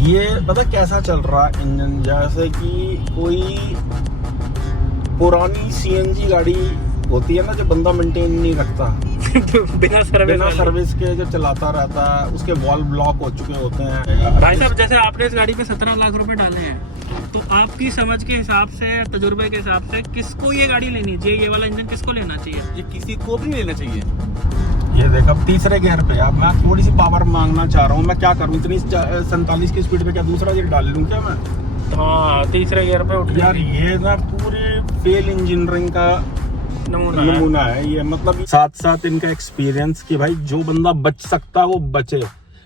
ये पता कैसा चल रहा है इंजन, जैसे कि कोई पुरानी सीएनजी गाड़ी होती है ना, जो बंदा मेंटेन नहीं रखता बिना सर्विस के जो चलाता रहता है, उसके वॉल्व ब्लॉक हो चुके होते हैं। भाई साहब, जैसे आपने इस गाड़ी पे 17 लाख रुपए डाले हैं, तो आपकी समझ के हिसाब से, तजुर्बे के हिसाब से, किसको ये गाड़ी लेनी चाहिए? ये वाला इंजन किसको लेना चाहिए? ये किसी को भी लेना चाहिए। ये देख, अब तीसरे गियर पे अब मैं थोड़ी सी पावर मांगना चाह रहा हूँ। मैं क्या करूँ, इतनी 47 की स्पीड पे क्या दूसरा गियर डाल लूँ क्या मैं? हाँ, तीसरे गियर पे उठ यार ये ना पूरी फेल इंजीनियरिंग का नमूना है ये। मतलब साथ साथ इनका एक्सपीरियंस कि भाई जो बंदा बच सकता वो बचे।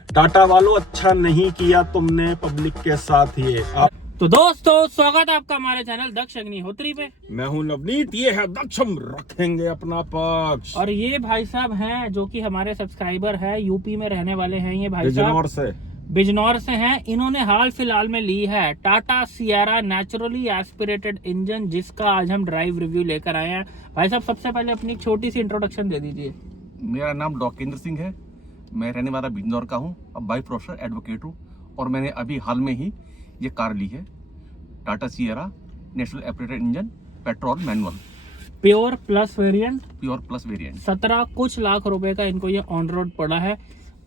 टाटा वालों, अच्छा नहीं किया तुमने पब्लिक के साथ ये। आप तो दोस्तों, स्वागत है आपका हमारे चैनल दक्ष अग्निहोत्री पे। मैं हूं नवनीत, ये है दक्ष, हम रखेंगे अपना पक्ष। और ये भाई साहब हैं जो कि हमारे सब्सक्राइबर है, यूपी में रहने वाले हैं। ये भाई साहब बिजनौर से हैं। इन्होंने हाल फिलहाल में ली है Tata Sierra naturally aspirated engine, जिसका आज हम ड्राइव रिव्यू लेकर आए हैं। भाई साहब, सबसे पहले अपनी एक छोटी सी इंट्रोडक्शन दे दीजिए। मेरा नाम डॉकेंद्र सिंह है, मैं रहने वाला बिजनौर का हूँ, अब बाई प्रोफेशन एडवोकेट हूँ। और मैंने अभी हाल में ही ये कार ली है, Tata Sierra natural aspirated engine, petrol manual, pure plus variant. 17 कुछ लाख रुपए का इनको ये ऑन रोड पड़ा है।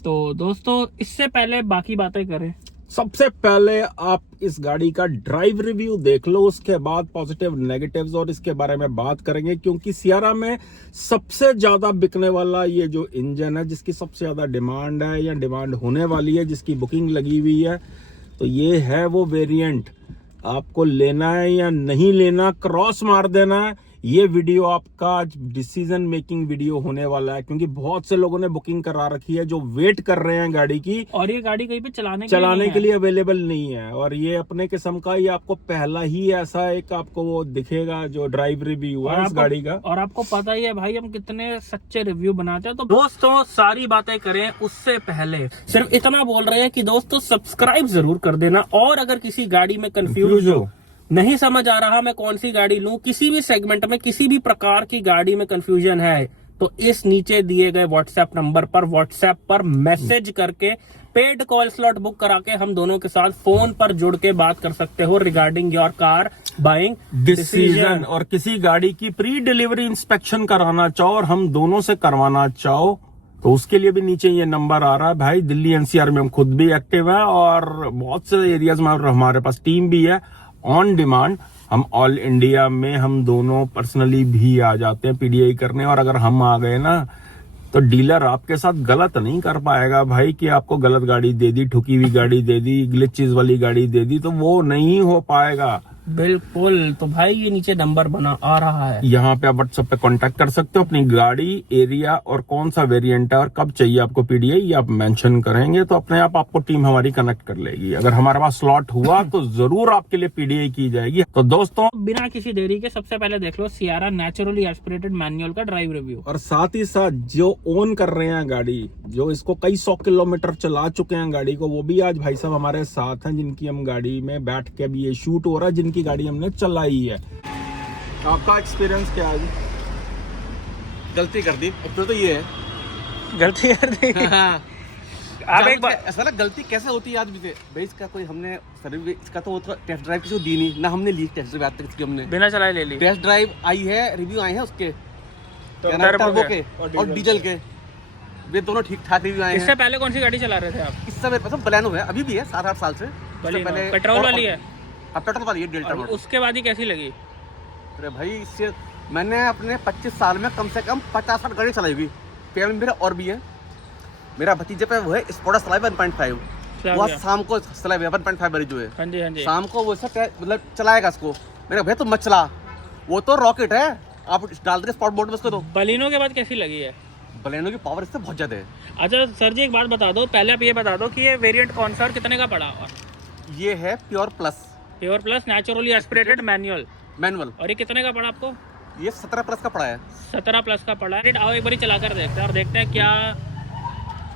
तो दोस्तों, इससे पहले बाकी बातें करें। सबसे पहले आप इस गाड़ी का ड्राइव रिव्यू देख लो, उसके बाद पॉजिटिव नेगेटिव्स और इसके बारे में बात करेंगे। क्योंकि सियारा में सबसे ज्यादा बिकने वाला ये जो इंजन है, जिसकी सबसे ज्यादा डिमांड है या डिमांड होने वाली है, जिसकी बुकिंग लगी हुई है, तो ये है वो वेरिएंट। आपको लेना है या नहीं लेना, क्रॉस मार देना है। ये वीडियो आपका डिसीजन मेकिंग वीडियो होने वाला है, क्योंकि बहुत से लोगों ने बुकिंग करा रखी है जो वेट कर रहे हैं गाड़ी की, और ये गाड़ी कहीं पे चलाने के लिए अवेलेबल नहीं है। और ये अपने किस्म का, ये आपको पहला ही ऐसा एक आपको वो दिखेगा जो ड्राइव रिव्यू है इस गाड़ी का। और आपको पता ही है भाई, हम कितने सच्चे रिव्यू बनाते हैं। तो दोस्तों, सारी बातें करें उससे पहले सिर्फ इतना बोल रहे हैं कि दोस्तों सब्सक्राइब जरूर कर देना। और अगर किसी गाड़ी में कंफ्यूज हो, नहीं समझ आ रहा मैं कौन सी गाड़ी लूं, किसी भी सेगमेंट में किसी भी प्रकार की गाड़ी में कंफ्यूजन है, तो इस नीचे दिए गए व्हाट्सएप नंबर पर व्हाट्सएप पर मैसेज करके पेड कॉल स्लॉट बुक करा के हम दोनों के साथ फोन पर जुड़ के बात कर सकते हो regarding your car buying decision. और किसी गाड़ी की प्री डिलीवरी इंस्पेक्शन कराना चाहो और हम दोनों से करवाना चाहो, तो उसके लिए भी नीचे ये नंबर आ रहा है। भाई, दिल्ली एनसीआर में हम खुद भी एक्टिव है और बहुत से एरियाज में हमारे पास टीम भी है ऑन डिमांड। हम ऑल इंडिया में हम दोनों पर्सनली भी आ जाते हैं पीडीआई करने। और अगर हम आ गए ना, तो डीलर आपके साथ गलत नहीं कर पाएगा भाई, कि आपको गलत गाड़ी दे दी, ठुकी हुई गाड़ी दे दी, ग्लिचेस वाली गाड़ी दे दी, तो वो नहीं हो पाएगा। बिल्कुल। तो भाई, ये नीचे नंबर बना आ रहा है, यहाँ पे आप व्हाट्सएप पे कांटेक्ट कर सकते हो। अपनी गाड़ी, एरिया और कौन सा वेरिएंट है और कब चाहिए आपको पीडीआई, ये आप मेंशन करेंगे तो अपने आप आपको टीम हमारी कनेक्ट कर लेगी। अगर हमारे पास स्लॉट हुआ तो जरूर आपके लिए पीडीआई की जाएगी। तो दोस्तों, बिना किसी देरी के सबसे पहले देख लो सियारा नेचुरली एस्पिरेटेड मैनुअल का ड्राइव रिव्यू। और साथ ही साथ जो ओन कर रहे हैं गाड़ी, जो इसको कई 100 किलोमीटर चला चुके हैं गाड़ी को, वो भी आज भाई साहब हमारे साथ हैं, जिनकी हम गाड़ी में बैठ के भी ये शूट हो रहा है, जिनकी गाड़ी हमने चलाई है। आपका एक्सपीरियंस क्या है? गलती कर दी, अब तो ये है गलती कर दी। आप एक बार ऐसा ना, गलती कैसे होती है आज भी भाई। इसका कोई हमने सर्विस, इसका तो टेस्ट ड्राइव किसी को दी नहीं ना, हमने ली टेस्ट ड्राइव आज तक इसकी, हमने बिना चलाए ले ली। टेस्ट ड्राइव आई है, रिव्यू आए हैं उसके, टर्बो के और डीजल के, वे दोनों ठीक ठाक रिव्यू आए हैं। इससे पहले कौन सी गाड़ी चला रहे थे आप? इस समय पसंद बलेनो है, अभी भी है, 7-8 साल से। पहले पेट्रोल वाली है, अब पेट्रोल वाली है, डेल्टा। उसके बाद ही कैसी लगी? अरे भाई, इससे मैंने अपने 25 साल में कम से कम 50-60 गाड़ी चलाई हुई। पेमेंट मेरा और भी है, मेरा भतीजे पे वो है स्कोडा स्लाइव 1.5, वो शाम को स्लाइव 1.5 बड़ी जो है। हाँ जी, हाँ जी। शाम को वो सब मतलब चलाएगा इसको। मैंने भैया तुम मत चला, वो तो रॉकेट है, आप डाल दे स्पॉट मोड में उसको। तो बलिनो के बाद कैसी लगी है? बलेनो की पावर इससे बहुत ज्यादा है। अच्छा सर जी, एक बात बता दो, पहले आप ये बता दो कि ये वेरिएंट कौन सा और कितने का पड़ा हुआ? ये है pure plus naturally aspirated manual. और ये कितने का पड़ा आपको? ये 17 प्लस का पड़ा है। 17 प्लस का पड़ा है। आओ एक बार चला कर देखते हैं और देखते हैं क्या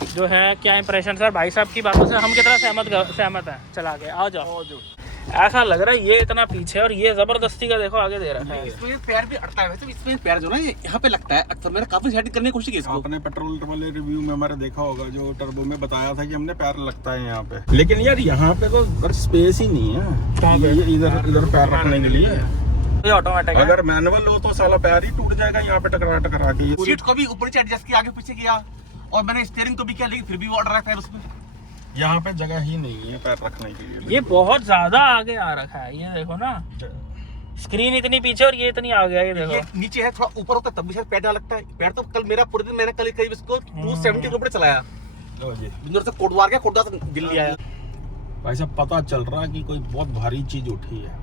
जो है, क्या इंप्रेशन सर भाई साहब की बातों से हम कितना सहमत हैं। चला के आओ, जाओ। ऐसा लग रहा है ये इतना पीछे और ये जबरदस्ती का देखो आगे दे रखा है। इसमें पैर भी अटता है, वैसे इसमें पैर जो ना यहाँ पे लगता है अक्सर। मैंने काफी सेटिंग करने की कोशिश की इसको। आपने पेट्रोल वाले रिव्यू में हमारे देखा होगा, जो टर्बो में बताया था कि हमने पैर लगता है यहाँ पे, लेकिन यार यहाँ पे तो स्पेस ही नहीं है ये इधर पैर रखने के लिए। ये ऑटोमेटिक है। अगर मैनुअल हो तो साला पैर ही टूट जाएगा यहाँ पे टकरा के। सीट को भी ऊपर नीचे एडजस्ट किया, आगे पीछे किया, और मैंने स्टीयरिंग को भी किया, लेकिन फिर भी ऑर्डर है पैर उसमें। यहाँ पे जगह ही नहीं है पैर रखने के लिए। ये बहुत ज्यादा आगे आ रखा है, ये देखो ना, स्क्रीन इतनी पीछे और ये इतनी आगे है। ये देखो ये नीचे है, थोड़ा ऊपर होता है तब भी शायद पैर लगता है। पैर तो कल मेरा पूरे दिन मैंने कल करीब इसको 270 किलोमीटर चलाया। लो जी, इंदौर से कोटद्वार गया, कोटद्वार से दिल्ली आया। भाई साहब पता चल रहा है कि कोई बहुत भारी चीज उठी है।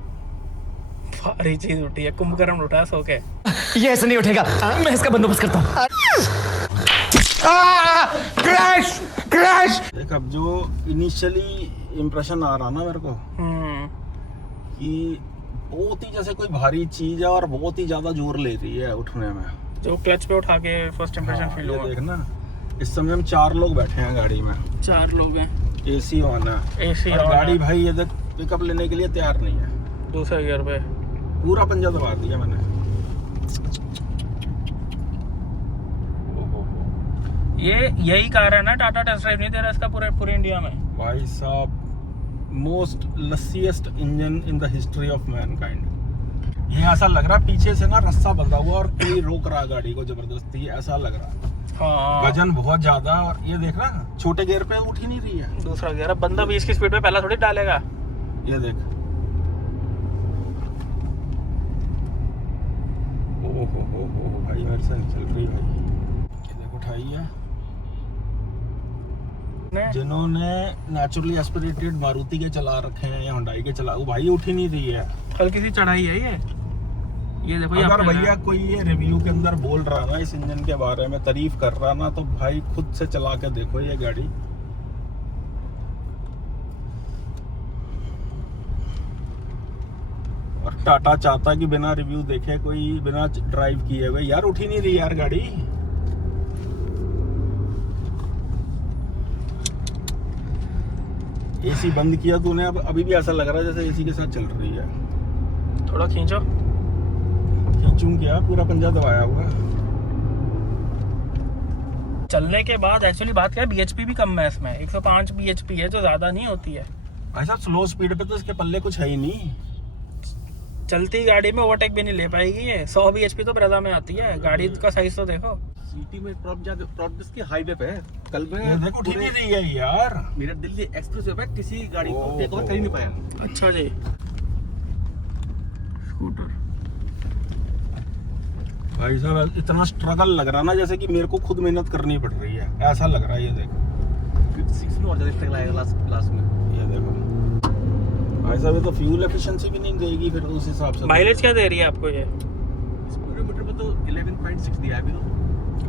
भारी चीज उठी है, कुंभकर्ण उठा सो के। ये ऐसे नहीं उठेगा, मैं इसका बंदोबस्त करता हूँ। Crash crash. देख अब जो इनिशियली इम्प्रेशन आ रहा ना मेरे को कि बहुत ही जैसे कोई भारी चीज है और बहुत ही ज्यादा जोर ले रही है उठने में। जो क्लच पे उठा के फर्स्ट इंप्रेशन फील ये हुआ। देख ना, इस समय हम 4 लोग बैठे हैं गाड़ी में, 4 लोग हैं, एसी ऑन है, एसी और ऑन गाड़ी है। भाई ये देख पिकअप लेने के लिए तैयार नहीं है। दूसरे गियर पे पूरा पंजा दबा दिया मैंने। ये यही कारण है ना टाटा टेस्ट ड्राइव नहीं दे रहा इसका पूरे इंडिया में। भाई साहब most lousiest engine in the history of mankind. ये ऐसा लग रहा है पीछे से ना रस्सा बंधा हुआ और कोई रोक रहा है गाड़ी को जबरदस्ती, ऐसा लग रहा है। हाँ, वजन बहुत ज्यादा, और ये देख ना छोटे गियर पे उठ ही नहीं रही है। दूसरा गियर। अब बंदा 20 की स्पीड पे पहला थोड़ी डालेगा। ये देख, ओ भाई मेरे से चल रही भाई। ये देख उठाई है। जिन्होंने नेचुरली एस्पिरेटेड मारुति के चला रखे हैं या हुंडई के चला, वो भाई उठ ही नहीं रही है। हल्की सी चढ़ाई है ये देखो। अगर भैया कोई ये रिव्यू के अंदर बोल रहा ना इस इंजन के बारे में, तारीफ कर रहा ना, तो भाई खुद से चला के देखो ये गाड़ी। और टाटा चाहता कि बिना रिव्यू देखे, कोई बिना ड्राइव किए हुए, यार उठ ही नहीं रही यार गाड़ी। एसी बंद किया तूने, अब अभी भी ऐसा लग रहा है जैसे एसी के साथ चल रही है। थोड़ा खींचो। खींचूं क्या, पूरा पंजा दबाया हुआ। चलने के बाद एक्चुअली बात क्या है, बीएचपी भी कम है इसमें, 105 बीएचपी है, जो ज्यादा नहीं होती है। ऐसा स्लो स्पीड पे तो इसके पल्ले कुछ है ही नहीं। चलती गाड़ी में ओवरटेक भी नहीं ले पाएगी ये। 100 बीएचपी तो ब्रेजा में आती है। गाड़ी का साइज तो देखो। सिटी में प्रॉब्लम इसकी हाईवे पे है। कल ये मैं देखो उठ ही नहीं रही है यार। मेरा दिल्ली एक्सप्रेस वे पे किसी गाड़ी को टेक ओवर कर ही नहीं पाया। अच्छा जी। स्कूटर भाई साहब इतना स्ट्रगल लग रहा ना जैसे कि मेरे को खुद मेहनत करनी पड़ रही है, ऐसा लग रहा है। ये देखो 56 में और ज्यादा स्ट्रगल आएगा लास्ट में। ये देखो भाई साहब, ये तो फ्यूल एफिशिएंसी भी नहीं देगी फिर उस हिसाब से। माइलेज क्या दे रही है आपको ये? किलोमीटर पे तो 11.6 दिया है अभी तो।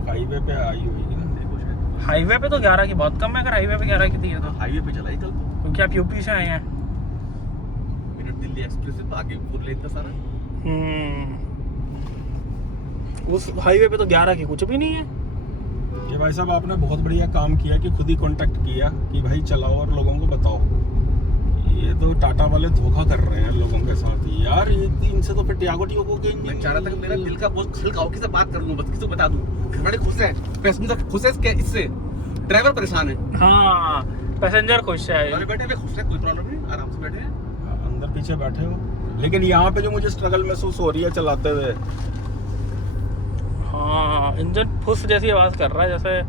हाईवे पे आई होगी ना। देखो शायद हाईवे पे तो 11 की बहुत कम है। अगर हाईवे पे 11 की दी है तो, हाईवे पे चलाई कल तो। क्योंकि आप यूपी से आए हैं। मेरा दिल्ली एक्सप्रेस से तो आगे पूरा लेन था सारा। उस हाईवे पे तो 11 की कुछ भी नहीं है। ये भाई साहब आपने बहुत बढ़िया काम किया कि खुद ही कांटेक्ट किया कि भाई चलाओ और लोगों को बताओ। ये तो टाटा वाले धोखा कर रहे हैं लोगों के साथ ही यार। ये इनसे तो फिर टियागो के मैं चाह रहा था कि मेरा दिल का बोझ हल्का हो, किसी से बात कर लूं, बस किसी को बता दूं। बड़े खुश है, पैसेंजर खुश है इससे, ड्राइवर परेशान है। हाँ, पैसेंजर खुश है। अरे बैठे हुए खुश है, कोई प्रॉब्लम नहीं, आराम से बैठे हैं। अंदर पीछे बैठे हो, लेकिन यहाँ पे जो मुझे स्ट्रगल महसूस हो रही है चलाते हुए। हाँ, इंजन फुस जैसी आवाज कर रहा है, जैसे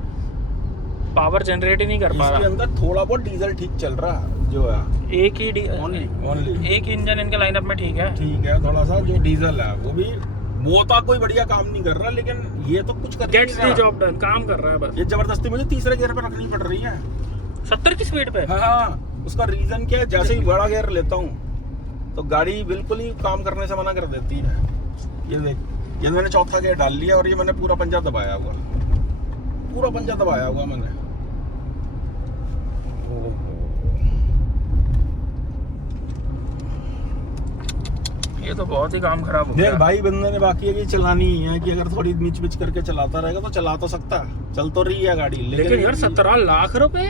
पावर जनरेट ही नहीं कर पा इसके रहा। अंदर थोड़ा बहुत डीजल ठीक चल रहा है जो है, एक ही ओनली एक इंजन इनके लाइनअप में ठीक है। ठीक है। थोड़ा सा जो डीजल है वो भी मोता कोई बढ़िया काम नहीं कर रहा, लेकिन ये तो कुछ कर ही गेट्स नहीं द रहा। जॉब डन, काम कर रहा है बस। ये जबरदस्ती मुझे तीसरे गियर पे रखनी पड़ रही है। 70 की स्पीड पे। हाँ, उसका रीजन क्या है, जैसे ही बड़ा गियर लेता हूँ तो गाड़ी बिल्कुल ही काम करने से मना कर देती है। ये देख, ये मैंने चौथा गियर डाल लिया और ये मैंने पूरा पंजा दबाया हुआ, पूरा पंजा दबाया हुआ मैंने। ये तो बहुत ही काम खराब हो देख गया। भाई, बंदे ने बाकी है कि चलानी ही है कि अगर थोड़ी मिच मिच करके चलाता रहेगा तो चला तो सकता है, चल तो रही है गाड़ी। लेकिन यार 17 लाख रुपए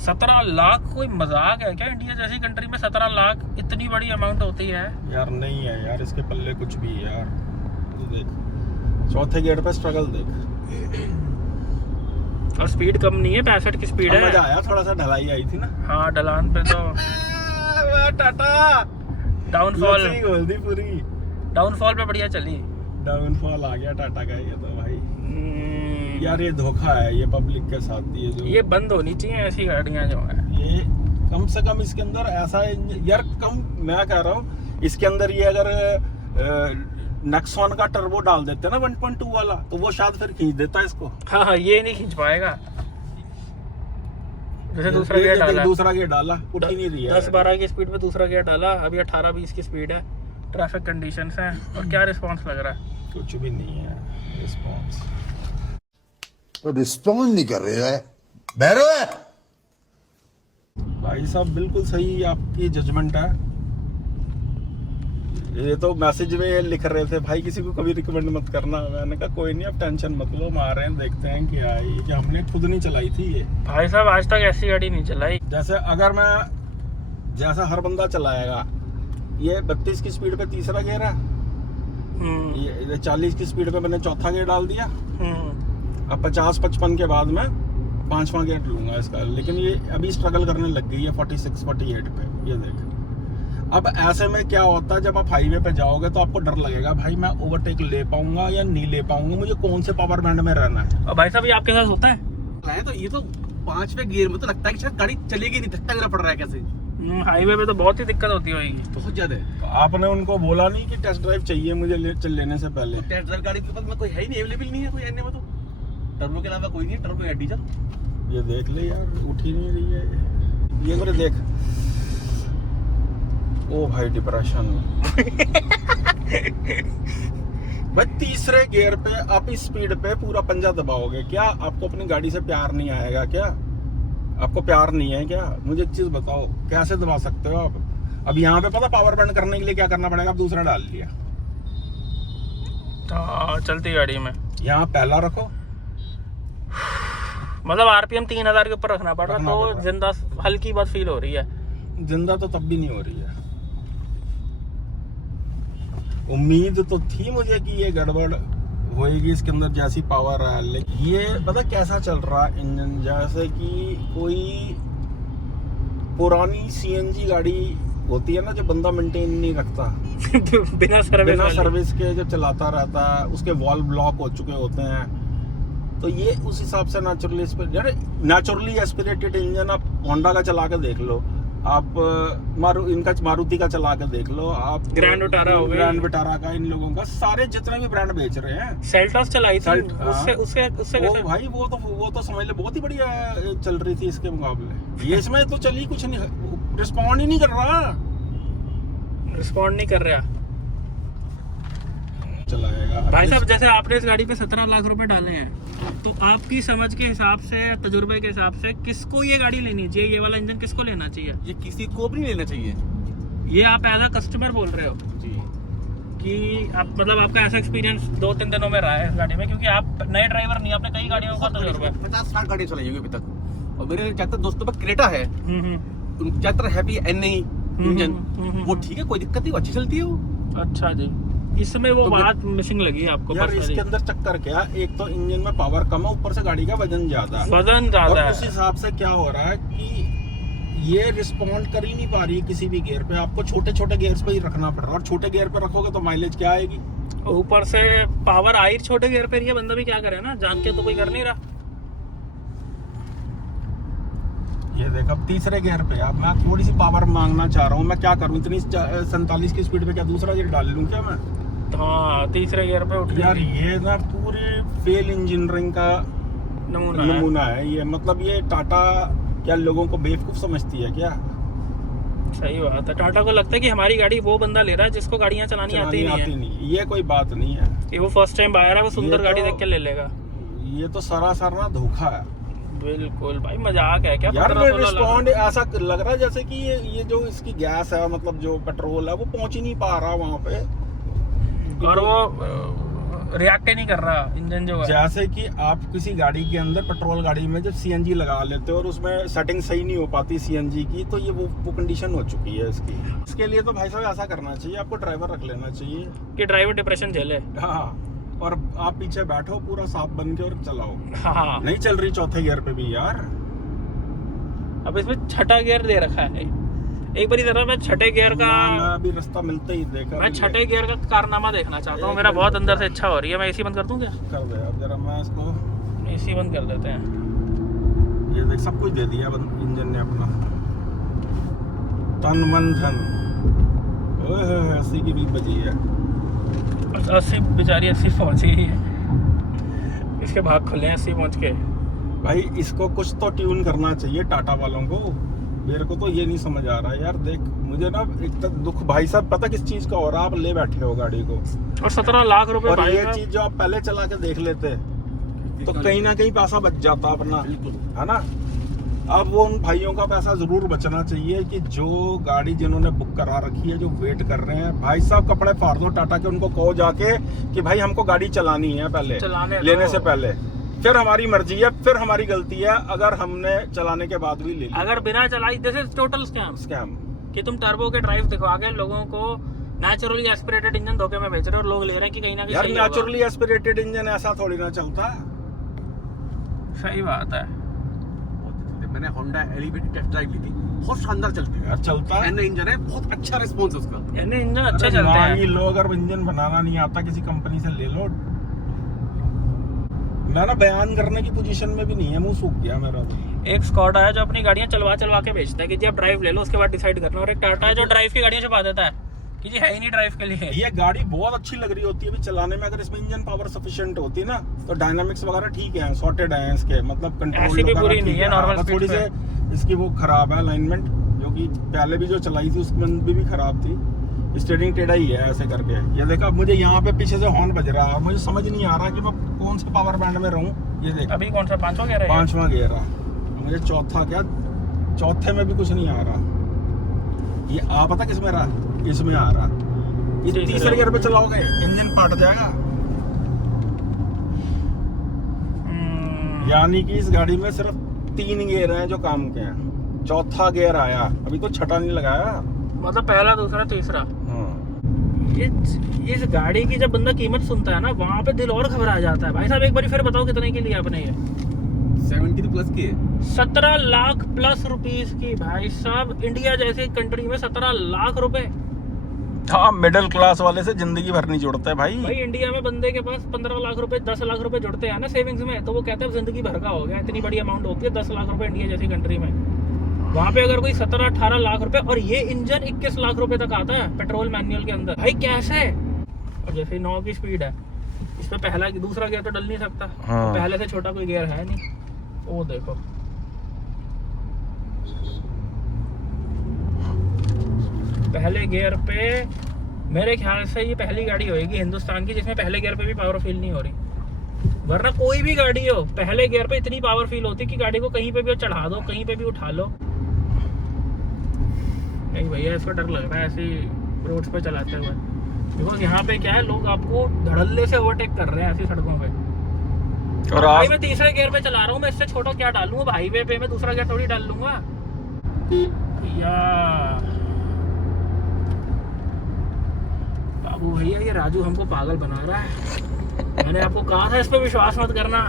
17 लाख कोई मजाक है क्या? इंडिया जैसी कंट्री में 17 लाख इतनी बड़ी अमाउंट होती है? यार नहीं है यार, इसके पल्ले कुछ भी है यार। ये देख चौथे गियर पे स्ट्रगल देख, और स्पीड कम नहीं है, 65 की स्पीड है। मजा आया, थोड़ा सा ढलाई आई थी ना। हाँ ढलान पे तो टाटा डाउनफॉल बोल दी पूरी, डाउनफॉल पे बढ़िया चली। डाउनफॉल आ गया टाटा का ये तो भाई। यार ये धोखा है ये पब्लिक के साथ, ये जो ये बंद होनी चाहिए ऐसी गाड़ियां जो है। ये कम से कम इसके अंदर ऐसा यार कम, मैं कह रहा हूँ इसके अंदर ये अगर नेक्सॉन का टर्बो डाल देते ना 1.2 वाला, तो वो शायद फिर खींच देता इसको। हाँ हाँ, ये नहीं खींच पाएगा। जैसे दूसरा ये गियर डाला, दूसरा गियर डाला, उठ ही नहीं रही है। 10-12 की स्पीड पे दूसरा गियर डाला, अभी 18-20 की स्पीड है। ट्रैफिक कंडीशंस हैं, और क्या रिस्पांस लग रहा है? कुछ भी नहीं है रिस्पॉन्स। तो रिस्पॉन्ड नहीं कर रहे है, बहरो है। भाई साहब बिल्कुल सही आपकी जजमेंट है। ये तो मैसेज में लिख रहे थे भाई किसी को कभी रिकमेंड मत करना। मैंने कहा कोई नहीं, अब टेंशन मत लो, हम आ रहे हैं देखते हैं क्या है। ये हमने खुद नहीं चलाई थी ये। भाई साहब आज तक ऐसी गाड़ी नहीं चलाई। जैसे अगर मैं, जैसा हर बंदा चलाएगा, ये 32 की स्पीड पे तीसरा गियर है, ये 40 की स्पीड पे मैंने चौथा गियर डाल दिया। अब 50-55 के बाद में 5वां गियर लूंगा इसका। लेकिन ये अभी स्ट्रगल करने लग गई है 46-48 पे। ये देख, अब ऐसे में क्या होता है, जब आप हाईवे पे जाओगे तो आपको डर लगेगा भाई मैं ओवरटेक ले पाऊंगा या नहीं ले पाऊंगा, मुझे कौन से पावर बैंड में रहना है। और भाई साहब ये आपके साथ होता है? तो ये तो 5वें गियर में तो लगता है कि शायद गाड़ी चलेगी नहीं, धक्का देना पड़ रहा है कैसे। हाईवे पे तो बहुत ही दिक्कत होती होगी। बहुत ज्यादा। तो आपने उनको बोला नहीं कि टेस्ट ड्राइव चाहिए मुझे लेने से पहले? टेस्ट ड्राइव गाड़ी के पास में कोई है ही नहीं, अवेलेबल नहीं है कोई एनए में। तो टर्बो के अलावा कोई नहीं, टर्बो या डीजल। ये देख ले यार, उठ ही नहीं रही है ये मेरे, देख। ओ भाई डिप्रेशन। भाई तीसरे गियर पे आप इस स्पीड पे पूरा पंजा दबाओगे क्या? आपको अपनी गाड़ी से प्यार नहीं आएगा क्या? आपको प्यार नहीं है क्या? मुझे एक चीज बताओ, कैसे दबा सकते हो आप? अब यहाँ पे पता पावर बैंड करने के लिए क्या करना पड़ेगा? आप दूसरा डाल लिया, तो चलती गाड़ी में यहाँ पहला रखो, मतलब आरपीएम 3000 के ऊपर रखना पड़ रहा, तो जिंदा हल्की बात फील हो रही है। जिंदा तो तब भी नहीं हो रही है। उम्मीद तो थी मुझे कि ये गड़बड़ होएगी इसके अंदर, जैसी पावर है। लेकिन ये पता कैसा चल रहा है इंजन, जैसे कि कोई पुरानी सीएनजी गाड़ी होती है ना, जो बंदा मेंटेन नहीं रखता बिना सर्विस के जो चलाता रहता है, उसके वॉल्व ब्लॉक हो चुके होते हैं। तो ये उस हिसाब से नेचुरली एस्पिरेटेड इंजन आप होंडा का चला के देख लो, आप मारुति का चला के देख लो, आप ग्रैंड विटारा हो गया, ग्रैंड विटारा का, इन लोगों का, सारे जितने भी ब्रांड बेच रहे हैं। सेल्टॉस चलाई थी, उससे वो भाई वो तो समझ ले बहुत ही बढ़िया चल रही थी इसके मुकाबले। ये इसमें तो चली कुछ नहीं, रिस्पॉन्ड ही नहीं कर रहा। रिस्पॉन्ड नहीं कर रहा चलाएगा भाई साहब। जैसे आपने इस गाड़ी पे 17 लाख रुपए डाले हैं, तो आपकी समझ के हिसाब से, तजुर्बे के हिसाब से, किसको ये गाड़ी लेनी चाहिए? ये वाला इंजन किसको लेना चाहिए? ये किसी को भी नहीं लेना चाहिए। ये आप एज अ कस्टमर बोल रहे हो जी कि आप, मतलब आपका ऐसा एक्सपीरियंस 2-3 दिनों में रहा है इस गाड़ी में, क्योंकि आप नए ड्राइवर नहीं, आपने कई गाड़ियों का तजुर्बा है। 50-60 गाड़ी चलाई होगी अभी तक। और मेरे ज्यादातर दोस्तों पर क्रेटा है, ज्यादातर हैप्पी एनए इंजन, वो ठीक है, कोई दिक्कत नहीं, अच्छी चलती है वो। अच्छा जी, इसमें वो बात मिसिंग लगी आपको? यार इसके अंदर चक्कर क्या, एक तो इंजन में पावर कम है, ऊपर से गाड़ी का वजन ज्यादा है। है। उस हिसाब से क्या हो रहा है कि ये रिस्पॉन्ड कर ही नहीं पा रही है किसी भी गियर पे। आपको छोटे छोटे गियर्स पे ही रखना पड़ रहा है, और छोटे गियर पे रखोगे तो माइलेज क्या आएगी? ऊपर से पावर आई छोटे गियर पे, ये बंदा भी क्या करे ना, जान के तो कोई कर नहीं रहा। ये देख, अब तीसरे गियर पे अब मैं थोड़ी सी पावर मांगना चाह रहा हूँ, मैं क्या करूँ? इतनी 47 की स्पीड पे क्या दूसरा गियर डाल लूँ क्या मैं? हाँ, तीसरे गियर पे उठ यार ये ना पूरी फेल इंजीनियरिंग का नमूना है ये। मतलब ये टाटा क्या लोगों को बेवकूफ समझती है क्या? सही बात है। टाटा को लगता है कि हमारी गाड़ी वो बंदा ले रहा है जिसको गाड़ियाँ चलानी आती नहीं। ये कोई बात नहीं है कि वो फर्स्ट टाइम बायर है, वो सुंदर गाड़ी देख के ले लेगा। ये तो सरासर ना धोखा है। बिल्कुल भाई, मजाक है क्या? यार रिस्पॉन्ड ऐसा लग रहा है जैसे कि ये जो इसकी गैस है, मतलब जो पेट्रोल है, वो पहुंच ही नहीं पा रहा वहाँ पे। और वो रिएक्ट ही नहीं कर रहा इंजन जो है। जैसे कि आप किसी गाड़ी के अंदर पेट्रोल गाड़ी में जब सीएनजी लगा लेते हो और उसमें सेटिंग सही नहीं हो पाती सीएनजी की, तो ये वो कंडीशन हो चुकी है इसकी। इसके लिए तो भाई साहब ऐसा करना चाहिए, आपको ड्राइवर रख लेना चाहिए कि ड्राइवर डिप्रेशन झेले। हाँ, और आप पीछे बैठो पूरा साफ बन के और चलाओ। हाँ, नहीं चल रही चौथे गियर पे भी यार। अब इसमें छठा गियर दे रखा है। एक बार जरा मैं छठे गियर का, मैं अभी रास्ता मिलता ही देखा, मैं छठे गियर का कारनामा देखना चाहता हूँ। मेरा बहुत अंदर से इच्छा हो रही है। मैं एसी बंद कर दूं क्या? कर दे अब जरा, मैं इसको एसी बंद कर देते हैं। ये देख सब कुछ दे दिया इंजन ने अपना, तन मन धन। ओए 80 की भी बची है। 80 बेचारी 80 पहुंची है, इसके भाग खुले हैं 80 पहुंच के। भाई इसको कुछ तो ट्यून करना चाहिए टाटा वालों को। मेरे को तो ये नहीं समझ आ रहा है यार। देख मुझे ना एक तो दुख भाई साहब पता किस चीज का हो रहा है, आप ले बैठे हो गाड़ी को और 17 लाख रुपए और भाई ये का। चीज जो आप पहले चला के देख लेते तो कहीं ना कहीं पैसा बच जाता अपना, है ना। अब वो उन भाइयों का पैसा जरूर बचना चाहिए कि जो गाड़ी जिन्होंने बुक करा रखी है, जो वेट कर रहे हैं, भाई साहब कपड़े फाड़ दो टाटा के, उनको कहो जाके कि भाई हमको गाड़ी चलानी है पहले, चलाने लेने दो। से पहले। फिर हमारी मर्जी है, फिर हमारी गलती है अगर हमने चलाने के बाद भी ले लिया। अगर बिना चलाई, this is total scam. Scam कि तुम टर्बो के ड्राइव दिखवा के लोगों को नेचुरली एस्पिरेटेड इंजन धोखे में बेच रहे हो और लोग ले रहे हैं कि कहीं ना कहीं यार, सही होगा। नेचुरली एस्पिरेटेड इंजन ऐसा थोड़ी ना चलता। सही बात है। मैंने होंडा एलिवेटेड टेस्ट ड्राइव ली थी, बहुत शानदार चलती है यार चलता है। एन इंजन है, बहुत अच्छा रिस्पॉन्स है उसका। यानी इंजन अच्छे अरे चलते मान ही हैं। लो अगर इंजन बनाना नहीं आता किसी कंपनी से ले लो। मैं ना बयान करने की पोजीशन में भी नहीं है, मुंह सूख गया मेरा तो। एक स्कॉडा है जो अपनी गाड़ियां चलवा के बेचता है कि जी आप ड्राइव ले लो, उसके बाद डिसाइड करना। और एक टाटा है जो ड्राइव की गाड़ियां छुपा देता है कि जी है ही नहीं ड्राइव के लिए। ये गाड़ी बहुत अच्छी लग रही होती है अभी चलाने में, अगर इसमें इंजन पावर सफिशिएंट होती ना तो डायनामिक्स वगैरह ठीक है, सॉर्टेड है इसके, मतलब कंट्रोल ऐसी भी बुरी नहीं है, नॉर्मल थोड़ी स्पीड से इसकी वो खराब है अलाइनमेंट, जो कि पहले भी जो चलाई थी उसमें भी खराब थी। स्टीयरिंग टेढ़ा ही है ऐसे करके। ये देखा मुझे यहाँ पे पीछे से हॉर्न बज रहा है, मुझे समझ नहीं आ रहा कि मैं कौन से पावर बैंड में रहूं। ये देख अभी कौन सा 5वां गियर है? 5वां गियर है, मुझे चौथा क्या, चौथे में भी कुछ नहीं आ रहा। ये आ पता किस में रहा, इसमें आ रहा। ये तीसरे गियर पे चलाओगे इंजन पलट जाएगा। यानी कि इस गाड़ी में सिर्फ 3 गियर हैं जो काम के हैं, चौथा गियर आया, अभी तो छठा नहीं लगाया। मतलब पहला, दूसरा, तीसरा। हाँ। इस गाड़ी की जब बंदा कीमत सुनता है ना, वहाँ पे दिल और घबरा जाता है। भाई साहब एक बार फिर बताओ कितने की लिया आपने? ये 70 प्लस की है, 17 लाख प्लस रुपीस की। भाई साहब इंडिया जैसी कंट्री में 17 लाख रुपए। हाँ, मिडिल क्लास वाले से जिंदगी भर नहीं जुड़ता है भाई भाई। इंडिया में बंदे के पास 15 लाख रुपए, 10 लाख रुपए जुड़ते हैं ना सेविंग्स में, तो वो कहते हैं जिंदगी भर का हो गया। इतनी बड़ी अमाउंट होती है 10 लाख रुपए इंडिया जैसी कंट्री में। वहाँ पे अगर कोई 17-18 लाख रुपए, और ये इंजन 21 लाख रुपए तक आता है पेट्रोल मैनुअल के अंदर। भाई कैसे? और जैसे 9 की स्पीड है, इसमें पहला दूसरा गियर तो डल नहीं सकता। हाँ। पहले से छोटा कोई गियर है नहीं। वो देखो, पहले गियर पे मेरे ख्याल से ये पहली गाड़ी होगी हिंदुस्तान की जिसमें पहले गियर पे भी पावर फील नहीं हो रही। वरना कोई भी गाड़ी हो, पहले गियर पे इतनी पावर फील होती कि गाड़ी को कहीं पे भी चढ़ा दो, कहीं पे भी उठा लो। नहीं भैया, इसको डर लग रहा है ऐसी रोड्स पे चलाते हुए, बिकॉज यहाँ पे क्या है, लोग आपको धड़ल्ले से ओवरटेक कर रहे हैं ऐसी सड़कों पे। और भाई आज मैं तीसरे गियर पे चला रहा हूँ, मैं इससे छोटा क्या डालूंगा? हाईवे पे मैं दूसरा गियर थोड़ी डाल लूंगा यार। बाबू भैया, ये राजू हमको पागल बना रहा है। मैंने आपको कहा था इस पे विश्वास मत करना,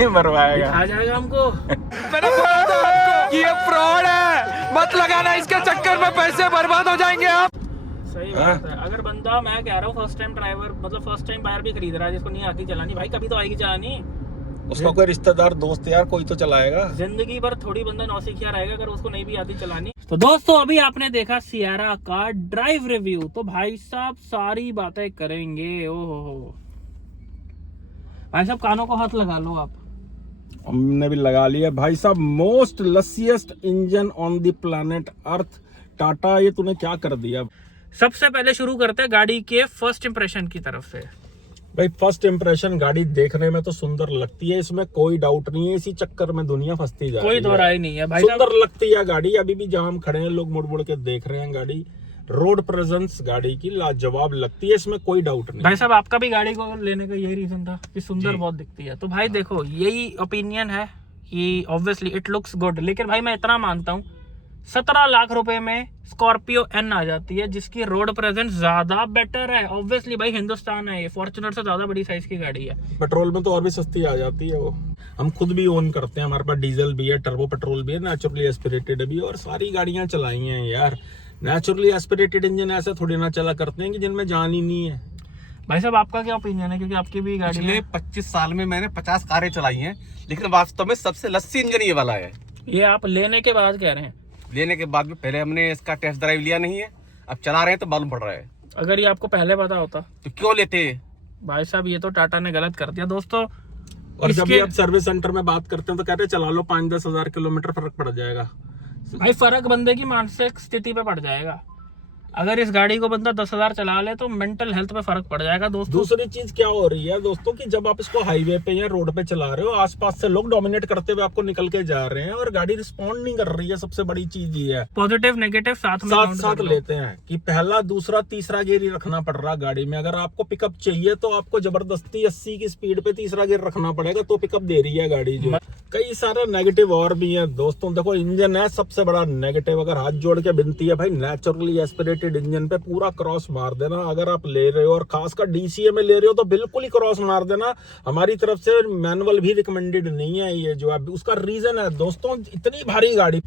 ये मरवाएगा। आ जाएगा हमको। मैंने बोला था आपको ये फ्रॉड है, मत लगाना इसके चक्कर में, पैसे बर्बाद हो जाएंगे आप। सही बात है। अगर बंदा, मैं कह रहा हूँ फर्स्ट टाइम ड्राइवर, मतलब फर्स्ट टाइम बायर भी खरीद रहा है, जिसको नहीं आती चलानी, भाई कभी तो आएगी चलानी। उसका कोई रिश्तेदार दोस्त यार कोई तो चलाएगा। जिंदगी भर थोड़ी बंदा नौसिखिया रहेगा अगर उसको नहीं भी आती चलानी। तो दोस्तों अभी आपने देखा सियारा का ड्राइव रिव्यू, तो भाई साहब सारी बातें करेंगे। ओहो भाई साहब, कानों को हाथ लगा लो आप। हमने भी लगा लिया भाई साहब। Most lousiest engine on the planet Earth, Tata, ये तूने क्या कर दिया? सबसे पहले शुरू करते हैं गाड़ी के फर्स्ट इंप्रेशन की तरफ से। भाई फर्स्ट इंप्रेशन, गाड़ी देखने में तो सुंदर लगती है, इसमें कोई डाउट नहीं है। इसी चक्कर में दुनिया फंसती जा रही है। कोई दो राय नहीं है भाई सुंदर साहब। लगती है गाड़ी। अभी भी जहां हम खड़े हैं लोग मुड़ मुड़ के देख रहे हैं गाड़ी। रोड प्रेजेंस गाड़ी की लाजवाब लगती है, इसमें कोई डाउट नहीं। भाई साहब आपका भी गाड़ी को लेने का यही रीजन था कि सुंदर बहुत दिखती है, तो भाई देखो यही ओपिनियन है कि ऑब्वियसली इट लुक्स गुड, लेकिन भाई मैं इतना मानता हूँ 17 लाख रुपए में स्कॉर्पियो एन आ जाती है जिसकी रोड प्रेजेंस ज्यादा बेटर है। ऑब्वियसली भाई हिंदुस्तान है, ये फॉर्च्यूनर से ज्यादा बड़ी साइज की गाड़ी है। पेट्रोल में तो और भी सस्ती आ जाती है वो, हम खुद भी ओन करते हैं, हमारे पास डीजल भी है, टर्बो पेट्रोल भी है, नेचुरली एस्पिरेटेड भी, और सारी गाड़ियां चलाई हैं यार। नेचुरली एस्पिरेटेड इंजन ऐसे थोड़ी ना चला करते हैं कि जिनमें जान ही नहीं है। भाई साहब आपका क्या ओपिनियन है, क्योंकि आपकी भी गाड़ी पिछले है। 25 साल में मैंने 50 कारें चलाई हैं, लेकिन वास्तव में सबसे लस्सी इंजन ये वाला है। ये आप लेने के बाद कह रहे हैं? लेने के बाद भी, पहले हमने इसका टेस्ट ड्राइव लिया नहीं है, अब चला रहे हैं तो मालूम पड़ रहा है। अगर ये आपको पहले पता होता तो क्यों लेते? भाई साहब ये तो टाटा ने गलत कर दिया दोस्तों। और जब भी इसके आप सर्विस सेंटर में बात करते हैं तो कहते हैं चला लो 5-10 हजार किलोमीटर, फर्क पड़ जाएगा। भाई फर्क बंदे की मानसिक स्थिति पे पड़ जाएगा। अगर इस गाड़ी को बंदा 10,000 चला ले तो मेंटल हेल्थ पे फर्क पड़ जाएगा दोस्तों। दूसरी चीज क्या हो रही है दोस्तों कि जब आप इसको हाईवे पे या रोड पे चला रहे हो, आसपास से लोग डोमिनेट करते हुए आपको निकल के जा रहे हैं और गाड़ी रिस्पॉन्ड नहीं कर रही है। सबसे बड़ी चीज ये है, पॉजिटिव नेगेटिव साथ में साथ लेते हैं कि पहला दूसरा तीसरा गियर ही रखना पड़ रहा गाड़ी में। अगर आपको पिकअप चाहिए तो आपको जबरदस्ती 80 की स्पीड पे तीसरा गियर रखना पड़ेगा, तो पिकअप दे रही है गाड़ी जो। कई सारे नेगेटिव और भी हैं दोस्तों। देखो इंजन है सबसे बड़ा नेगेटिव, अगर हाथ जोड़ के विनती है भाई नेचुरली एस्पिरेटेड इंजन पे पूरा क्रॉस मार देना। अगर आप ले रहे हो और खासकर डीसीए में ले रहे हो तो बिल्कुल ही क्रॉस मार देना। हमारी तरफ से मैनुअल भी रिकमेंडेड नहीं है ये जो आप, उसका रीजन है दोस्तों, इतनी भारी गाड़ी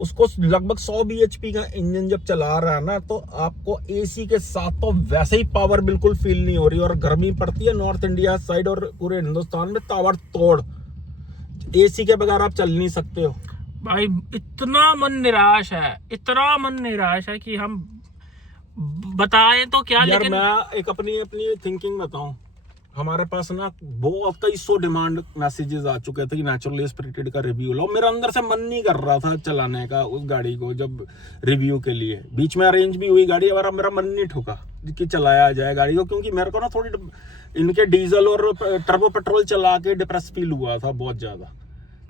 उसको लगभग 100 bhp का इंजन जब चला रहा है ना, तो आपको एसी के साथ तो वैसे ही पावर बिल्कुल फील नहीं हो रही। और गर्मी पड़ती है नॉर्थ इंडिया साइड और पूरे हिंदुस्तान में ताबड़तोड़, एसी के बगैर आप चल नहीं सकते हो भाई। इतना मन निराश है, इतना मन निराश है कि हम बताएं तो क्या। यार लेकिन मैं एक अपनी थिंकिंग बताऊं, हमारे पास ना बहुत कई 100 डिमांड मैसेजेस आ चुके थे कि नेचुरली एस्पिरेटेड का रिव्यू लो। मेरा अंदर से मन नहीं कर रहा था चलाने का उस गाड़ी को जब रिव्यू के लिए। बीच में अरेंज भी हुई गाड़ी, हमारा मेरा मन नहीं ठुका कि चलाया जाए गाड़ी को, क्योंकि मेरे को ना थोड़ी इनके डीजल और टर्बो पेट्रोल चला के डिप्रेस फील हुआ था बहुत ज्यादा।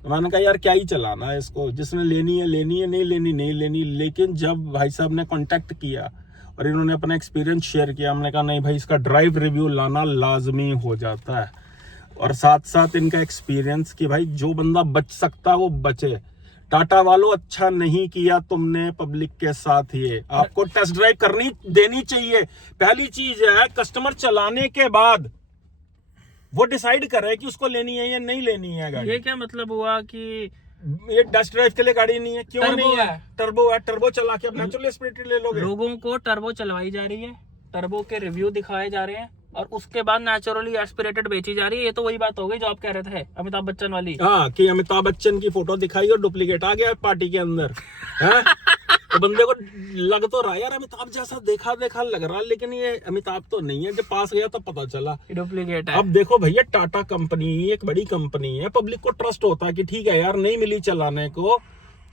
तो मैंने कहा यार क्या ही चलाना है इसको, जिसने लेनी है लेनी है, नहीं लेनी नहीं लेनी। लेकिन जब भाई साहब ने कांटेक्ट किया और इन्होंने अपना एक्सपीरियंस शेयर किया, हमने कहा नहीं भाई इसका ड्राइव रिव्यू लाना लाजमी हो जाता है। और साथ साथ इनका एक्सपीरियंस कि भाई जो बंदा बच सकता वो बचे। टाटा वालों अच्छा नहीं किया तुमने पब्लिक के साथ, ये आपको टेस्ट ड्राइव करनी देनी चाहिए। पहली चीज है कस्टमर चलाने के बाद वो डिसाइड करे कि उसको लेनी है या नहीं लेनी है गाड़ी। ये क्या मतलब हुआ कि ये टेस्ट ड्राइव के लिए गाड़ी नहीं है? क्यों टर्बो नहीं है? है। टर्बो है, टर्बो चला के अब नेचुरली एस्पिरेटेड ले लोगे। लोगों को टर्बो चलवाई जा रही है, टर्बो के रिव्यू दिखाए जा रहे हैं और उसके बाद नेचुरली एस्पिरेटेड बेची जा रही है। ये तो वही बात हो गई जो आप कह रहे थे अमिताभ बच्चन वाली। हाँ कि अमिताभ बच्चन की फोटो दिखाई और डुप्लीकेट आ गया पार्टी के अंदर है? तो बंदे को लग तो रहा यार अमिताभ जैसा देखा देखा लग रहा, लेकिन ये अमिताभ तो नहीं है। जब पास गया तब पता चला डुप्लीकेट है। अब देखो भैया टाटा कंपनी एक बड़ी कंपनी है, पब्लिक को ट्रस्ट होता है कि ठीक है यार नहीं मिली चलाने को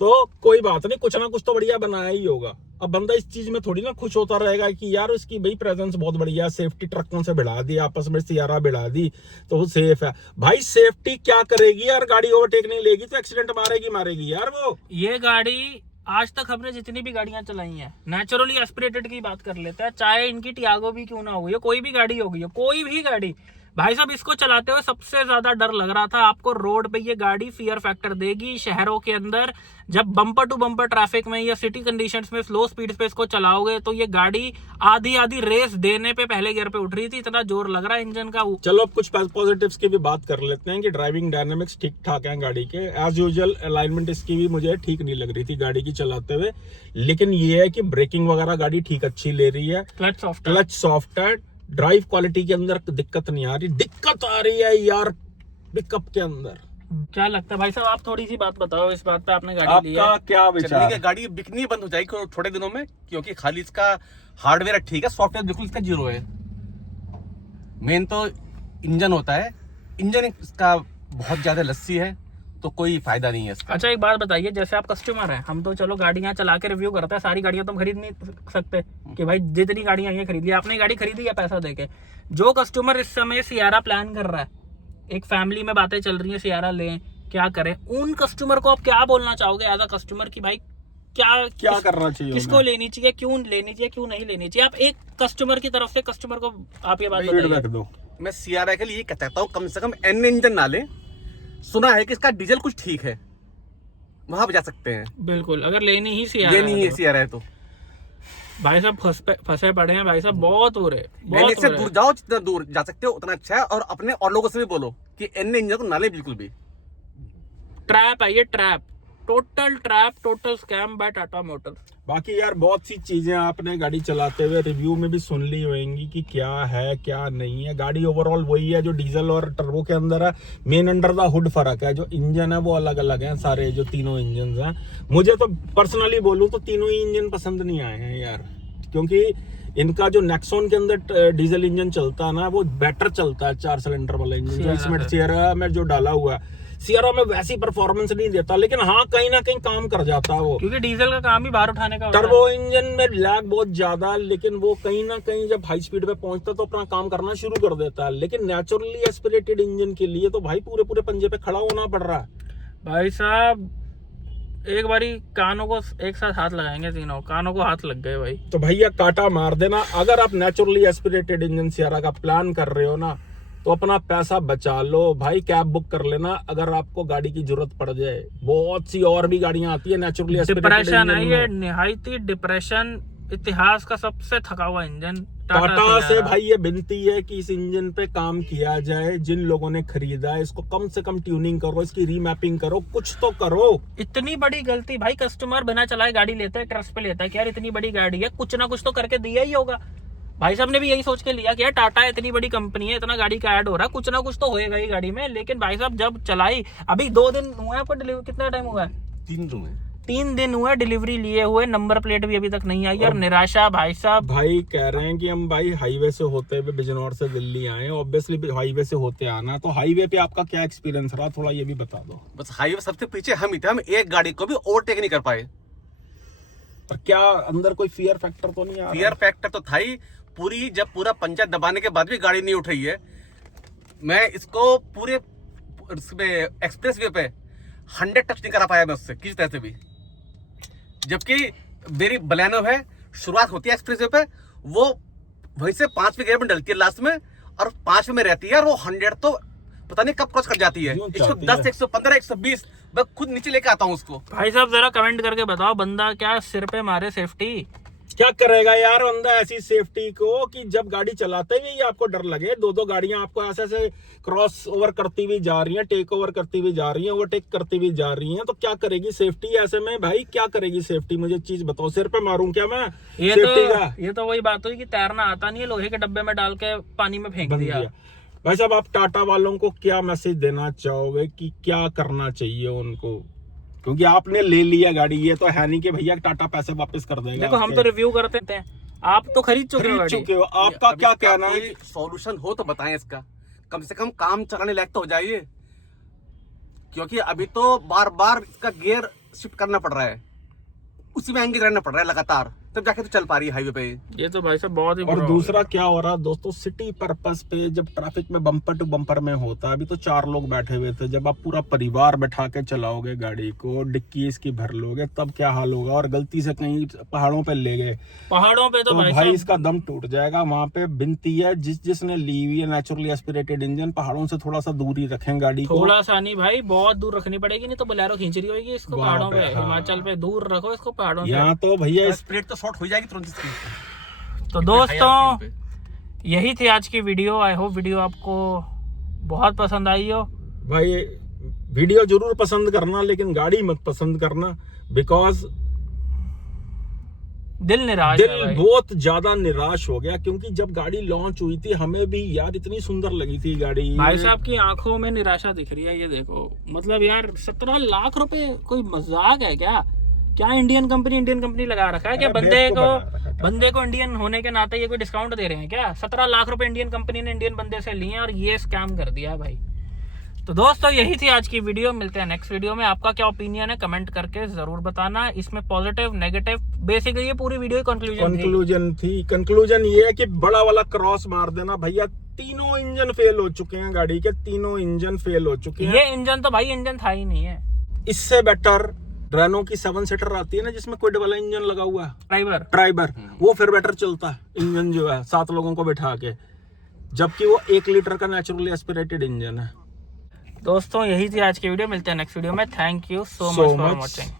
तो कोई बात नहीं, कुछ ना कुछ तो बढ़िया बनाया ही होगा। अब बंदा इस चीज में थोड़ी ना खुश होता रहेगा कि यार उसकी भाई प्रेजेंस बहुत बढ़िया, सेफ्टी ट्रकों से भिड़ा दी, आपस में सियारा भिड़ा दी तो वो सेफ है। भाई सेफ्टी क्या करेगी यार, गाड़ी ओवरटेक नहीं लेगी तो एक्सीडेंट मारेगी यार वो। ये गाड़ी आज तक हमने जितनी भी गाड़ियां चलाई हैं नेचुरली एस्पिरेटेड की बात कर लेते हैं, चाहे इनकी टियागो भी क्यों ना हो, कोई भी गाड़ी होगी, कोई भी गाड़ी। भाई साहब इसको चलाते हुए सबसे ज्यादा डर लग रहा था आपको रोड पे ये गाड़ी फियर फैक्टर देगी शहरों के अंदर। जब बम्पर टू बम्पर ट्रैफिक में या सिटी कंडीशंस में स्लो स्पीड पे इसको चलाओगे तो ये गाड़ी आधी रेस देने पे पहले गियर पे उठ रही थी, इतना जोर लग रहा है इंजन का। चलो अब कुछ पॉजिटिव्स की भी बात कर लेते हैं कि ड्राइविंग डायनामिक्स ठीक ठाक है गाड़ी के। एज यूजुअल अलाइनमेंट इसकी भी मुझे ठीक नहीं लग रही थी गाड़ी की चलाते हुए, लेकिन ये है कि ब्रेकिंग वगैरह गाड़ी ठीक अच्छी ले रही है। क्लच सॉफ्ट है, ड्राइव क्वालिटी के अंदर दिक्कत नहीं आ रही। दिक्कत आ रही है यार पिकअप के अंदर। क्या लगता है भाई साहब, आप थोड़ी सी बात बताओ इस बात पे, आपने गाड़ी ली है। आपका क्या विचार? गाड़ी बिकनी बंद हो जाएगी थोड़े दिनों में, क्योंकि खाली इसका हार्डवेयर ठीक है, सॉफ्टवेयर बिल्कुल इसका जीरो है। मेन तो इंजन होता है, इंजन इसका बहुत ज्यादा लस्सी है तो कोई फायदा नहीं है इसका। अच्छा एक बात बताइए, जैसे आप कस्टमर हैं, हम तो चलो गाड़ियां चला के रिव्यू करते हैं, सारी गाड़ियां तो हम खरीद नहीं सकते कि भाई जितनी गाड़ियां ये खरीद ली, आपने गाड़ी खरीदी है पैसा देके। जो कस्टमर इस समय सियारा प्लान कर रहा है, एक फैमिली में बातें चल रही है सियारा लें क्या करें, उन कस्टमर को आप क्या बोलना चाहोगे एज अ कस्टमर कि भाई क्या करना चाहिए किसको उन्हें? लेनी चाहिए, क्यों लेनी चाहिए, क्यों नहीं लेनी चाहिए? आप एक कस्टमर की तरफ से कस्टमर को आप ये बात फीडबैक बताइए। दो। मैं CRI के लिए ये कहता हूँ कम से कम एन इंजन ना ले। सुना है कि इसका डीजल कुछ ठीक है, वहां पे जा सकते हैं। बिल्कुल, अगर लेनी ही सी ये नहीं है CRI तो भाई साहब फंसे पड़े हैं भाई साहब, बहुत हो रहे, मैंने बहुत इससे हो दूर रहे। जाओ, जितना दूर जा सकते हो उतना अच्छा है। और अपने और लोगों से भी बोलो कि एन इंजन को ना ले बिल्कुल भी। ट्रैप है ये, trap, total trap, total scam by Tata Motors. बाकी यार बहुत सी चीजें आपने गाड़ी चलाते हुए रिव्यू में भी सुन ली होंगी कि क्या है क्या नहीं है। गाड़ी ओवरऑल वही है जो डीजल और टर्बो के अंदर है। मेन अंडर द हुड फर्क है, जो इंजन है वो अलग अलग है। सारे जो तीनों इंजन हैं, मुझे तो पर्सनली बोलूं तो तीनों ही इंजन पसंद नहीं आए हैं यार, क्योंकि इनका जो नेक्सॉन के अंदर डीजल इंजन चलता है ना, वो बेटर चलता है 4 सिलेंडर वाला इंजन जो इसमें सियरा में जो डाला हुआ है। सियरा में वैसी परफॉर्मेंस नहीं देता, लेकिन हाँ कहीं ना कहीं काम कर जाता है वो, क्योंकि डीजल का काम ही बाहर उठाने का होता है। टर्बो इंजन में लैग बहुत ज्यादा, लेकिन वो कहीं ना कहीं जब हाई स्पीड पे पहुंचता तो अपना काम करना शुरू कर देता है। लेकिन नेचुरली एस्पिरेटेड इंजन के लिए तो भाई पूरे पूरे पंजे पे खड़ा होना पड़ रहा है। भाई साहब एक बारी कानों को एक साथ हाथ लगाएंगे, तीनों कानों को हाथ लग गए भाई। तो भैया काटा मार देना। अगर आप नेचुरली एस्पिरेटेड इंजन सियरा का प्लान कर रहे हो ना, तो अपना पैसा बचा लो भाई, कैब बुक कर लेना अगर आपको गाड़ी की जरूरत पड़ जाए। बहुत सी और भी गाड़ियां आती है नेचुरली एस्पिरेटेड डिप्रेशन है ये, इंजन में। निहायती डिप्रेशन, इतिहास का सबसे थका हुआ इंजन टाटा से सियारा। भाई ये विनती है कि इस इंजन पे काम किया जाए। जिन लोगों ने खरीदा है इसको कम से कम ट्यूनिंग करो, इसकी रीमैपिंग करो, कुछ तो करो। इतनी बड़ी गलती भाई, कस्टमर बिना चलाए गाड़ी लेता है, ट्रस्ट पे लेता है कि यार इतनी बड़ी गाड़ी है, कुछ ना कुछ तो करके दिया ही होगा। भाई साहब ने भी यही सोच के लिया कि यार टाटा इतनी बड़ी कंपनी है, इतना गाड़ी का ऐड हो रहा है, कुछ ना कुछ तो होएगा ही गाड़ी में। लेकिन भाई साहब जब चलाई, अभी 2 दिन हुआ है आपको डिलीवरी, कितना टाइम हुआ है? 3 रूम है। 3 दिन हुए डिलीवरी लिए हुए, नंबर प्लेट भी अभी तक नहीं आई। और निराशा भाई साहब। भाई कह रहे हैं कि हम भाई हाईवे से होते हुए बिजनौर से दिल्ली आए, ऑब्वियसली हाईवे से होते आना। तो हाईवे पे आपका क्या एक्सपीरियंस रहा, थोड़ा ये भी बता दो। बस हाईवे सबसे पीछे हम ही थे, हम एक गाड़ी को भी ओवरटेक नहीं कर पाए। पर क्या अंदर कोई फियर फैक्टर तो नहीं आ रहा? फियर फैक्टर तो था ही। पूरा पंजा दबाने के बाद भी गाड़ी नहीं उठ रही है। मैं इसको पूरे एक्सप्रेस वे पे 100 टच नहीं करा पाया मैं उससे किसी तरह से भी। जबकि मेरी बलेनो है, शुरुआत होती है एक्सप्रेस वे पे, वो वहीं से 5वें गियर में डलती है लास्ट में, और 5वें में रहती है। और वो 100 तो पता नहीं कब क्रॉस कर जाती है। 110, 115, 120 मैं खुद नीचे लेके आता हूँ उसको। भाई साहब जरा कमेंट करके बताओ, बंदा क्या सिर पे मारे सेफ्टी? क्या करेगा यार बंदा ऐसी सेफ्टी को कि जब गाड़ी चलाते हुए ही आपको डर लगे। 2-2 गाड़ियां आपको ऐसे ऐसे क्रॉस ओवर करती हुई जा रही हैं, टेक ओवर करती हुई जा रही हैं, ओवरटेक करती हुई जा रही हैं, तो क्या करेगी सेफ्टी ऐसे में? भाई क्या करेगी सेफ्टी, मुझे चीज बताओ। सिर पे मारूं क्या मैं सेफ्टी का? ये तो वही बात हुई कि तैरना आता नहीं है, लोहे के डब्बे में डाल के पानी में फेंक बंद दिया। किया। भाई साहब आप टाटा वालों को क्या मैसेज देना चाहोगे कि क्या करना चाहिए उनको? क्योंकि आपने ले लिया गाड़ी, ये तो है नहीं कि भैया टाटा पैसे वापस कर देगा। देखो हम तो रिव्यू करते हैं, आप तो खरीद चुके हो खरीद गाड़ी। चुके हो, आपका अभी क्या इसका कहना है? कोई सॉल्यूशन हो तो बताएं इसका, कम से कम काम चलाने लायक तो हो जाइए। क्योंकि अभी तो बार बार इसका गियर शिफ्ट करना पड़ रहा है, उसी में एंगेज रहना पड़ रहा है लगातार, तब जाके तो चल पा रही है हाईवे पे। ये तो भाई साहब बहुत ही और बुरा दूसरा क्या हो रहा दोस्तों, सिटी पर्पस पे जब ट्रैफिक में बम्पर टू बम्पर में होता है, अभी तो 4 लोग बैठे हुए थे, जब आप पूरा परिवार बैठा के चलाओगे गाड़ी को, डिक्की इसकी भर लोगे, तब क्या हाल होगा। और गलती से कहीं पहाड़ों पे ले गए पहाड़ों पे तो भाई साहब इसका दम टूट जाएगा। वहां पे विनती है जिसने ली हुई है नेचुरली एस्पिरेटेड इंजन, पहाड़ों से थोड़ा सा दूरी रखें गाड़ी को। थोड़ा सा नहीं भाई, बहुत दूर रखनी पड़ेगी, नहीं तो बोलेरो खींच रही होगी इसको वहाँ पहाड़ों पे, पे। हाँ। हिमाचल पे दूर रखो इसको पहाड़ों से। यहाँ तो भैया स्प्लिट तो शॉर्ट हो जाएगी तुरंत इसकी। तो दोस्तों यही थी आज की वीडियो। आई होप वीडियो आपको बहुत पसंद आई हो। भाई वीडियो जरूर पसंद करना, लेकिन गाड़ी मत पसंद करना, बिकॉज दिल निराश है दिल भाई। बहुत ज्यादा निराश हो गया। क्योंकि जब गाड़ी लॉन्च हुई थी हमें भी यार इतनी सुंदर लगी थी गाड़ी। भाई साहब की आंखों में निराशा दिख रही है, ये देखो। मतलब यार 17 लाख रुपए कोई मजाक है क्या? क्या इंडियन कंपनी लगा रखा है क्या? अरे बंदे को इंडियन होने के नाते ये कोई डिस्काउंट दे रहे हैं क्या? 17 लाख रुपए इंडियन कंपनी ने इंडियन बंदे से लिए और ये स्कैम कर दिया भाई। तो दोस्तों यही थी आज की वीडियो, मिलते हैं नेक्स्ट वीडियो में। आपका क्या ओपिनियन है कमेंट करके जरूर बताना। इसमें पॉजिटिव नेगेटिव बेसिकली ये पूरी वीडियो कंक्लूजन थी। कंक्लूजन ये है कि बड़ा वाला क्रॉस मार देना भैया। तीनों इंजन फेल हो चुके हैं गाड़ी के, तीनों इंजन फेल हो चुके हैं। ये इंजन तो भाई इंजन था ही नहीं है। इससे बेटर रेनो की 7 सीटर आती है ना, जिसमें कोई डबल इंजन लगा हुआ है, ड्राइवर वो फिर बेटर चलता है इंजन जो है 7 लोगों को बिठा के, जबकि वो 1 लीटर का नेचुरली एस्पिरेटेड इंजन है। दोस्तों यही थी आज की वीडियो, मिलते हैं नेक्स्ट वीडियो में। Thank you so So much for much. Watching.